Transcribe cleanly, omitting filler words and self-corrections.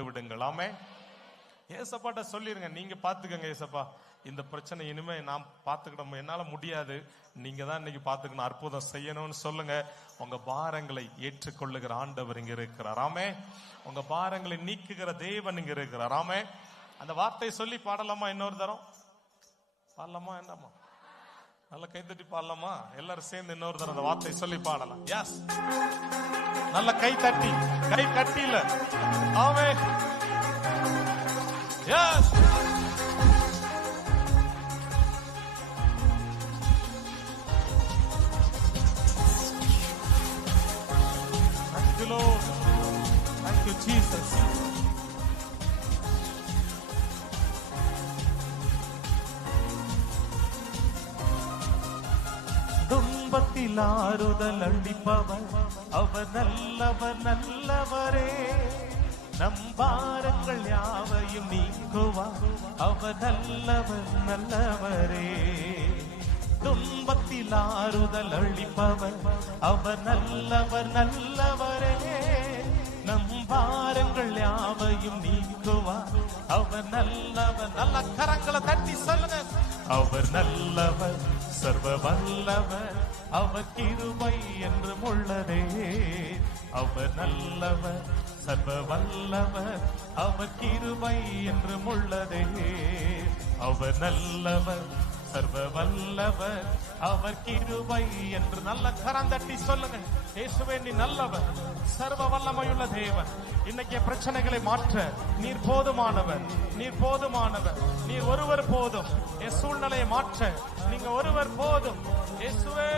ஒப்படைத்து விடுங்கள். ஆமே. ஏசப்பாட்ட சொல்லிருங்க, நீங்க பாத்துக்கங்க ஏசப்பா, இந்த பிரச்சனை இனிமே நான் பாத்துக்கிட என்னால முடியாது, நீங்க தான் இன்னைக்கு பாத்துக்கணும், அற்புதம் செய்யணும்னு சொல்லுங்க. உங்க பாரங்களை ஏற்றுக்கொள்ளுகிற ஆண்டவர் இங்க இருக்கிறார். ஆமே. உங்க பாரங்களை நீக்குகிற தேவன் இங்க இருக்கிறார். ஆமே. அந்த வார்த்தையை சொல்லி பாடலாமா? இன்னொரு தரம் பாடலாமா? என்னமா நல்ல கைத்தட்டி பாடலாமா? எல்லாரும் சேர்ந்து இன்னொரு தரம் அந்த வார்த்தை சொல்லி பாடலாம். எஸ், நல்ல கை தட்டி, கை கட்டில. ஆமே. S. Thank you Lord. Thank you Jesus. துன்பத்தில் ஆறுதல் அளிப்பவர் அவர் நல்லவர், நல்லவரே. நம் பாரங்கள் யாவையும் நீக்குவார் அவர் நல்லவர், நல்லவரே. துன்பத்தில் ஆறுதல் அளிப்பவர் அவர் நல்லவர், நல்லவரே. நம் பாரங்கள் யாவையும் நீக்குவார் அவர் நல்லவர். நல்ல கரங்களை தட்டி சொல்லுங்க. அவர் நல்லவர், சர்வ வல்லவர், அவர் கிருபை என்றும் உள்ளதே. அவர் நல்லவர், சர்வ வல்லவர், அவர் கிருபை என்றும் உள்ளதே. அவர் நல்லவர், சர்வ வல்லவர், அவர் கிருபை என்று நல்ல கரம் தட்டி சொல்லுங்க. இயேசுவே நீ நல்லவர், சர்வ வல்லமையுள்ள தேவன். இன்னைக்கு பிரச்சனைகளை மாற்ற நீர் போதுமானவர், நீர் போதுமானவர், நீர் ஒருவர் போதும். என் சூழ்நிலையை மாற்ற நீங்க ஒருவர் போதும். இயேசுவே